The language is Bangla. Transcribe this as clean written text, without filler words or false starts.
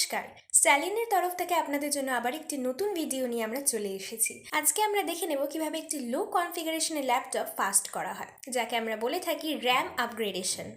নমস্কার, স্ট্যালিনের তরফ থেকে আপনাদের জন্য আবার একটি নতুন ভিডিও নিয়ে আমরা চলে এসেছি। আজকে আমরা দেখে নেব কিভাবে একটি লো কনফিগারেশনের ল্যাপটপ ফাস্ট করা হয়, যাকে আমরা বলে থাকি র্যাম আপগ্রেডেশন।